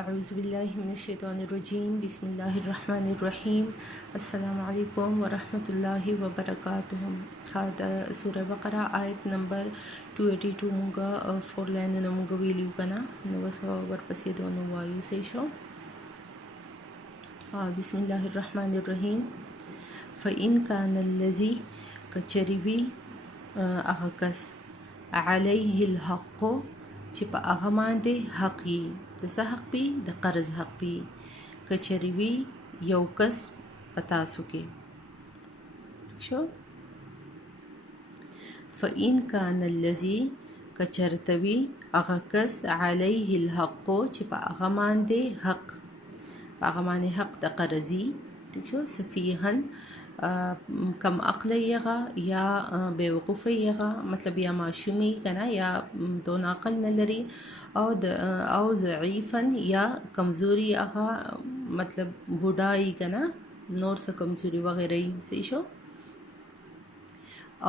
अऊज़ुबिल्लाहिमिनश्शैतानिर्रजीम बिस्मिल्लाहिर्रहमानिर्रहीम अस्सलामु अलैकुम वरहमतुल्लाहि वबरकातुहु। खादा सूरह बकरा आयत नंबर 282 मुगा फोर लाइन मुगा वीलियो कना वर्पसी दोनों वायु से शो बिस्मिल्लाहिर्रहमानिर्रहीम फ़इन कानल्लज़ी कचरिवी अगकस अलैहिल हक़्क़ु चिप अगमांदे हक़ी दस हक़ पी द कर्ज हक़ पी कचरिवी यौकस पता सुके शो फ़इन कानल्लज़ी कचरतवी अगकस अलैहिल हक़्क़ु चिप अगमांदे हक़ पागमाने हक़ द कर्ज़ी ठीक शो सफ़ीहन कम अक्ल यगा या बेवकूफ़ यगा मतलब या माशूमी कना या दोन अकल न लरी और ज़ईफ़न या कमज़ोरी अगा मतलब बुढ़ाई कना नोर से कमज़ोरी वगैरह से शो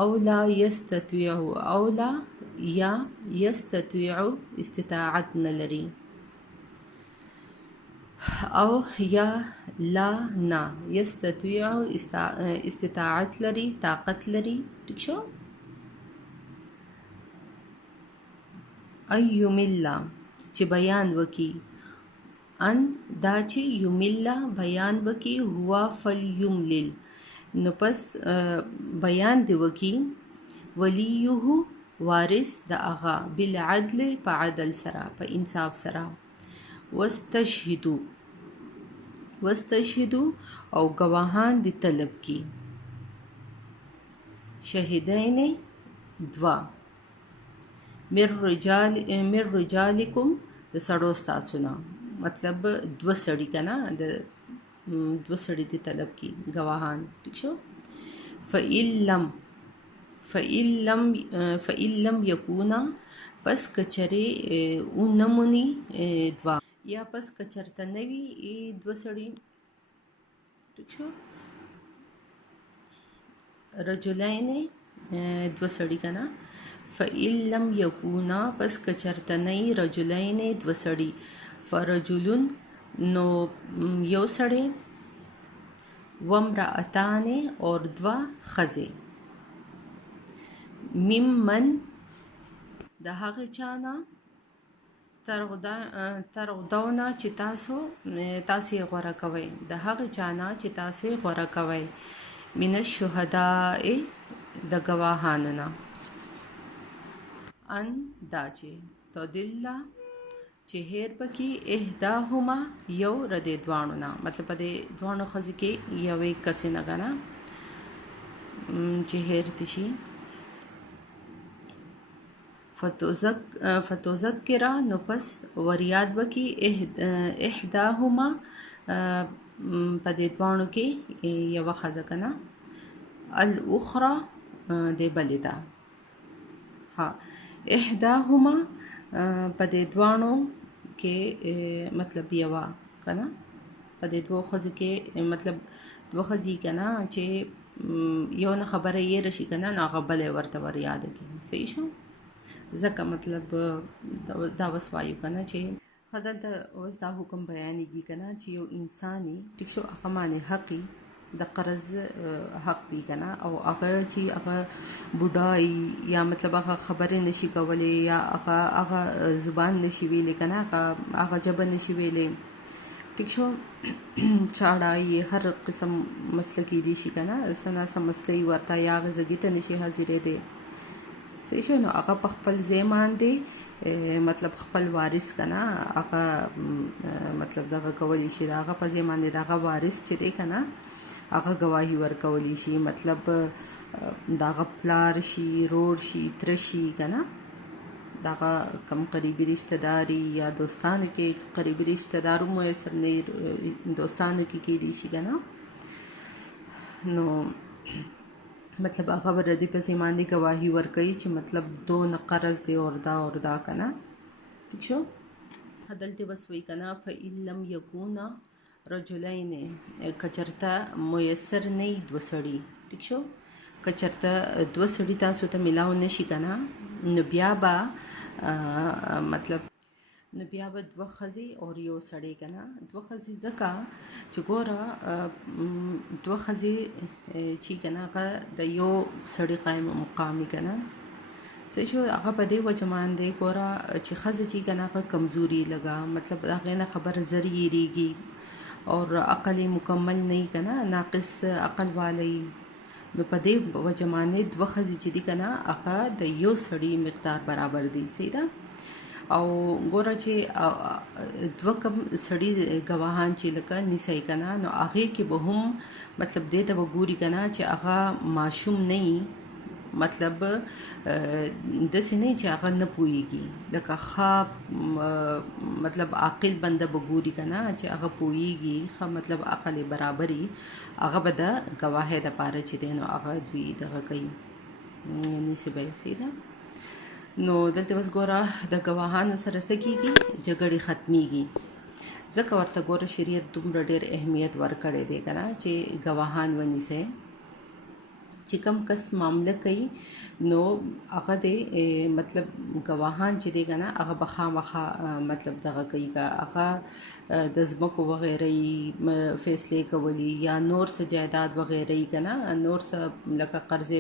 औला यस्तत्विउ औला या यस्तत्विउ इस्तिताअत न लरी औ या ला ना यस्तत्विउ इस्तिताअत लरी ताकत लरी ठीक शो युमिल्ला ची बयान वकी अन दाची युमिल्ला बयान वकी हुआ फल युमलिल नुपस बयान दिवकी वलीयुहु वारिस द आगा बिल अदल पा अदल सरा पा इंसाफ सरा वस्तशहिदु और गवाहान दी तलब की शहीदैन द्वा मिर रिजालिकुम द सड़ोस्ता सुना मतलब द्व सड़ी का ना द्व सड़ी दी तलब की गवाहान ठीक शो फ़इल्लम यकूना पस कचरे उन्नमुनी द्वा या पस कचरता नवी द्व सड़ी ठीक शो रजुलैन द्व सड़ी का ना फ़इल्लम यकूना पस कचरता नई रजुलैन द्व सड़ी फ़रजुलुन नो यो सड़े वम्रअताने और द्वा खज़े मिम्मन दहाग चाना तरगदौना चितासो तासी गौरा कवै दहाग चाना चितासे गौरा कवै मिन शुहदाए द गवाहानना अन दाचे तो दिल्ला चेहर पकी एहदाहुमा यौ रदे द्वाणुना मतलब पदे द्वाणु खज के यवे कसे नगना चेहर तिशी फतोज़क्किरा नुपस वरियाद बकी एहदाहुमा पदे द्वाणु के यव खजकना अल उखरा दे बलिदा हाँ एहदाहुमा पदे द्वाणु के मतलब यवा कना पदे दो खज के मतलब दो खजी कना चे यो न खबर ये रशी कना ना गबले वर्तवर याद की सही शो ज़का मतलब दावस वायु कना चे खदल द दा हुक्म बयानी कना चे यो इंसानी ठीक शो अकमाने हक़ी द कर्ज हक़ भी कना और अगर ची अगर बुढ़ाई या मतलब अगर खबरें नशी कवले या अगर ज़ुबान नशी वेले कना अगर जबन नशी वेले ठीक शो चाड़ा ये हर किस्म मसल की दिशी कना सना सा मसले ही वर्ता या अगर जगीता नशी हाजिरे दे सही शो नो अगर पखपल ज़ेमान दे मतलब खपल वारिस कना अगर मतलब दगा कवली शी दागा पज़ेमान दे दागा वारिस चे दे कना अगर गवाही वर्कवली शी मतलब दागा प्लार शी रोड शी त्रशी कना दागा कम करीबी रिश्तेदारी या दोस्तान के करीबी रिश्तेदारों मुयसर ने दोस्तान की लीशी कना नो मतलब अगर रदी पे ईमानी गवाही वर्कई ची मतलब दो नक़रज दे और दा कना ठीक शो हदलते बस वही कना फ़इल्लम यकूना रजुलैन कचरता मुयसर नहीं द्व सड़ी ठीक शो कचरता द्व सड़ी तासो त मिलाव नशी कना नुबियाबा मतलब نو بیا به دوه ښځې او یو سړی که نه دوه ښځې ځکه چې ګوره دوه ښځې چې که نه هغه د یو سړي قایم مقام وي که نه صحیح شو هغه په دې وجه باندې ګوره چې ښځه چې که نه هغه کمزوري لږه مطلب د هغې نه خبره زر یېرېږي اور عقل یې مکمل نه وي که نه ناقص عقل والی نو په دې وجه باندې دوه ښځې چې دي که نه هغه د یو سړي مقدار برابر دي صحیح ده او ګوره چې دوه کم سړي ګواهان چې لکه نیسئ که نه نو هغې کې به هم مطلب دې ته به ګوري که نه چې هغه ماشوم نه وي مطلب داسې نه چې هغه نه پوهېږي لکه ښه مطلب عاقل بنده به ګوري که نه چې هغه پوهېږي ښه مطلب عقل یې برابر وي هغه به د ګواهۍ دپاره چې دی نو هغه دوی دغه کوي نیسي به یې صحیح ده نو دلته بس ګوره د ګواهانو سره څه کېږي جګړې ختمیږي ځکه ورته ګوره شریعت دومره ډېر اهمیت ورکړی دی که نه چې ګواهان ونیسئ چې کم کس معامله کوي نو هغه د مطلب ګواهان چې دی که نه هغه به خامخا مطلب دغه کوي که هغه د ځمکو وغیره فیصلې کولی یا نور څه جایداد وغیره یي که نه نور څه لکه قرضې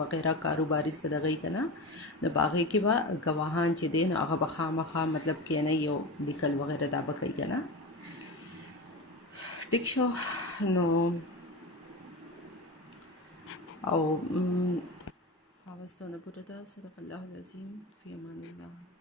وغیره کاروباري څه دغه یي که نه نو په هغې کې به ګواهان چې دی نو هغه به خامخا مطلب کښېنئ او لیکل وغیره دا به کوي که نه ټیک شو نو او آواز ته نه پوره ده صدق الله العظیم فی امان الله